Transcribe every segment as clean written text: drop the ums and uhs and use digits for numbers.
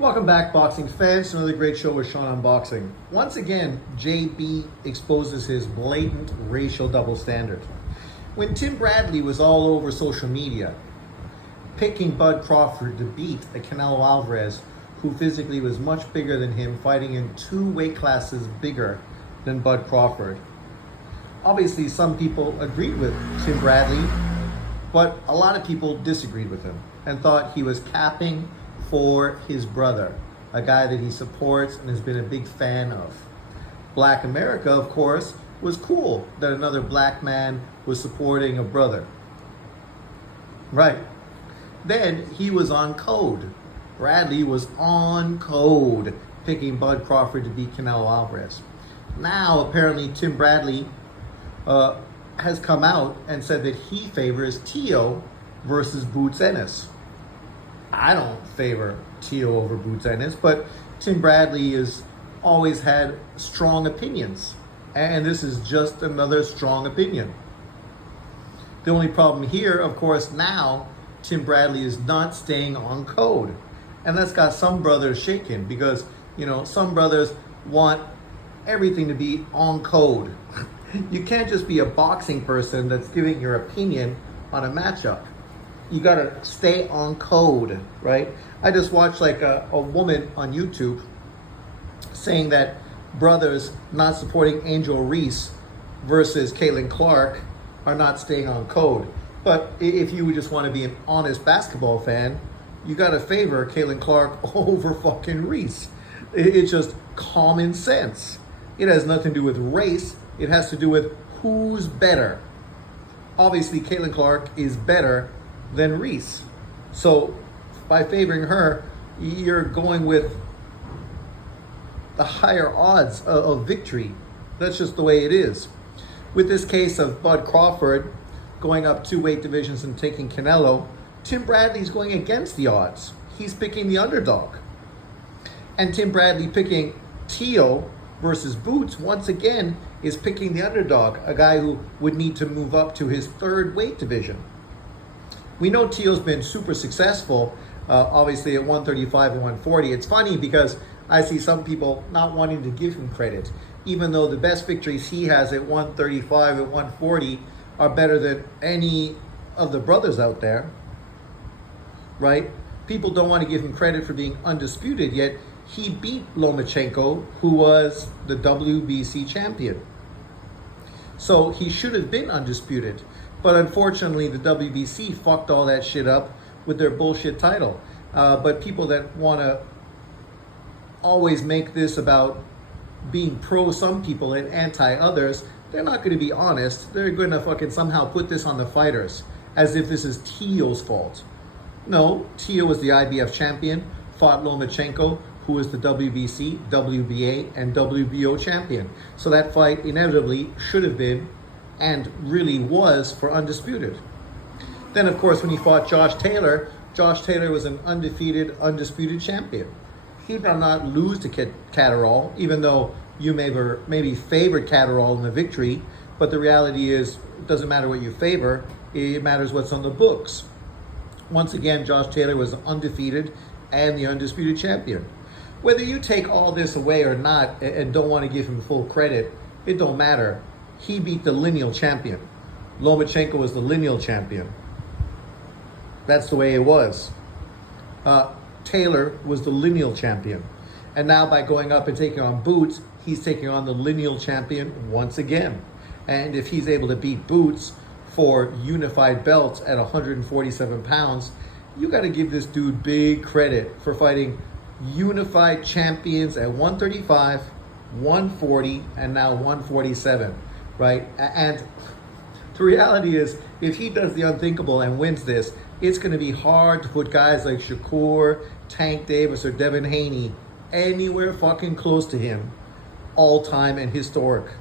Welcome back, boxing fans, to another great show with Sean on Boxing. Once again, JB exposes his blatant racial double standard. When Tim Bradley was all over social media, picking Bud Crawford to beat a Canelo Alvarez, who physically was much bigger than him, fighting in 2 weight classes bigger than Bud Crawford. Obviously, some people agreed with Tim Bradley, but a lot of people disagreed with him and thought he was capping for his brother, a guy that he supports and has been a big fan of. Black America, of course, was cool that another black man was supporting a brother. Right. Then he was on code. Bradley was on code, picking Bud Crawford to beat Canelo Alvarez. Now, apparently, Tim Bradley has come out and said that he favors Tio versus Boots Ennis. I don't favor Tio over Boots Ennis, but Tim Bradley has always had strong opinions, and this is just another strong opinion. The only problem here, of course, now Tim Bradley is not staying on code, and that's got some brothers shaken because, some brothers want everything to be on code. You can't just be a boxing person that's giving your opinion on a matchup. You gotta stay on code, right? I just watched a woman on YouTube saying that brothers not supporting Angel Reese versus Caitlin Clark are not staying on code. But if you just want to be an honest basketball fan, you gotta favor Caitlin Clark over fucking Reese. It's just common sense. It has nothing to do with race. It has to do with who's better. Obviously, Caitlin Clark is better than Reese. So by favoring her, you're going with the higher odds of victory. That's just the way it is. With this case of Bud Crawford going up 2 weight divisions and taking Canelo, Tim Bradley's going against the odds. He's picking the underdog. And Tim Bradley picking Tio versus Boots, once again, is picking the underdog, a guy who would need to move up to his 3rd weight division. We know Tio's been super successful, obviously at 135 and 140. It's funny because I see some people not wanting to give him credit, even though the best victories he has at 135 and 140 are better than any of the brothers out there, right? People don't want to give him credit for being undisputed, yet he beat Lomachenko, who was the WBC champion. So he should have been undisputed. But unfortunately, the WBC fucked all that shit up with their bullshit title. But people that want to always make this about being pro some people and anti others, they're not going to be honest. They're going to fucking somehow put this on the fighters as if this is Tio's fault. No, Tio was the IBF champion, fought Lomachenko, who is the WBC, WBA, and WBO champion. So that fight inevitably should have been and really was for undisputed. Then, of course, when he fought Josh Taylor was an undefeated, undisputed champion. He did not lose to Catterall, even though you maybe favored Catterall in the victory, but the reality is, it doesn't matter what you favor, it matters what's on the books. Once again, Josh Taylor was undefeated and the undisputed champion. Whether you take all this away or not and don't want to give him full credit, it don't matter. He beat the lineal champion. Lomachenko was the lineal champion. That's the way it was. Taylor was the lineal champion. And now by going up and taking on Boots, he's taking on the lineal champion once again. And if he's able to beat Boots for unified belts at 147 pounds, you got to give this dude big credit for fighting unified champions at 135, 140, and now 147. Right? And the reality is, if he does the unthinkable and wins this, it's going to be hard to put guys like Shakur, Tank Davis, or Devin Haney anywhere fucking close to him, all-time and historic,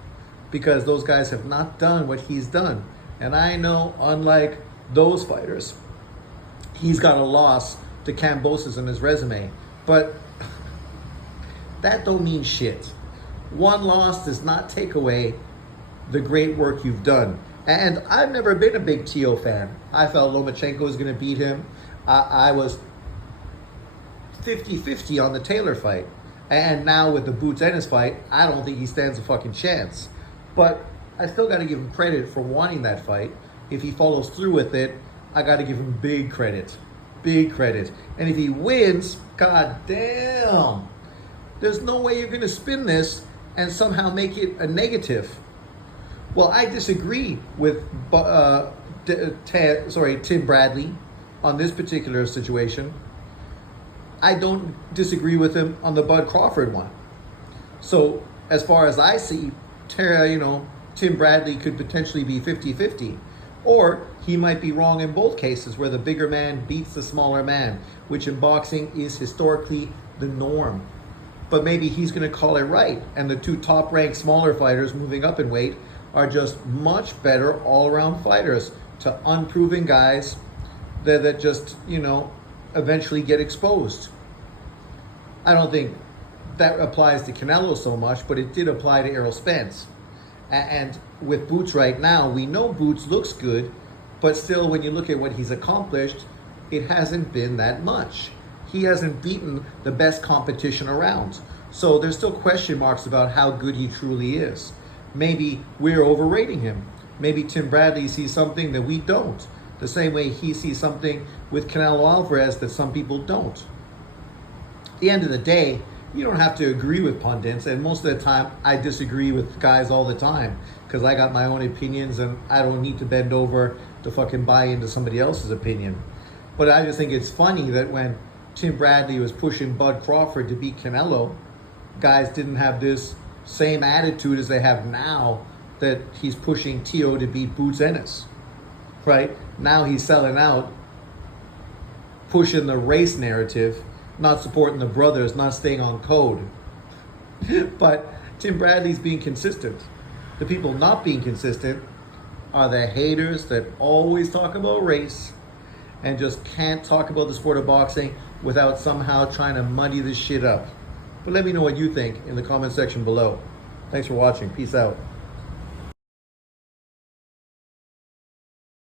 because those guys have not done what he's done. And I know, unlike those fighters, he's got a loss to Kambosos in his resume, but that don't mean shit. One loss does not take away the great work you've done. And I've never been a big Tio fan. I felt Lomachenko was going to beat him. I was 50-50 on the Taylor fight. And now with the Boots Ennis fight, I don't think he stands a fucking chance. But I still got to give him credit for wanting that fight. If he follows through with it, I got to give him big credit. Big credit. And if he wins, god damn, there's no way you're going to spin this and somehow make it a negative. Well, I disagree with Tim Bradley on this particular situation. I don't disagree with him on the Bud Crawford one. So as far as I see, Tim Bradley could potentially be 50-50. Or he might be wrong in both cases where the bigger man beats the smaller man, which in boxing is historically the norm. But maybe he's going to call it right, and the two top-ranked smaller fighters moving up in weight are just much better all-around fighters to unproven guys that just, eventually get exposed. I don't think that applies to Canelo so much, but it did apply to Errol Spence. And with Boots right now, we know Boots looks good, but still when you look at what he's accomplished, it hasn't been that much. He hasn't beaten the best competition around. So there's still question marks about how good he truly is. Maybe we're overrating him. Maybe Tim Bradley sees something that we don't. The same way he sees something with Canelo Alvarez that some people don't. At the end of the day, you don't have to agree with pundits, and most of the time I disagree with guys all the time because I got my own opinions and I don't need to bend over to fucking buy into somebody else's opinion. But I just think it's funny that when Tim Bradley was pushing Bud Crawford to beat Canelo, guys didn't have this same attitude as they have now that he's pushing Tio to beat Boots Ennis. Right? Now he's selling out, pushing the race narrative, not supporting the brothers, not staying on code. But Tim Bradley's being consistent. The people not being consistent are the haters that always talk about race and just can't talk about the sport of boxing without somehow trying to muddy this shit up. But let me know what you think in the comment section below. Thanks for watching. Peace out.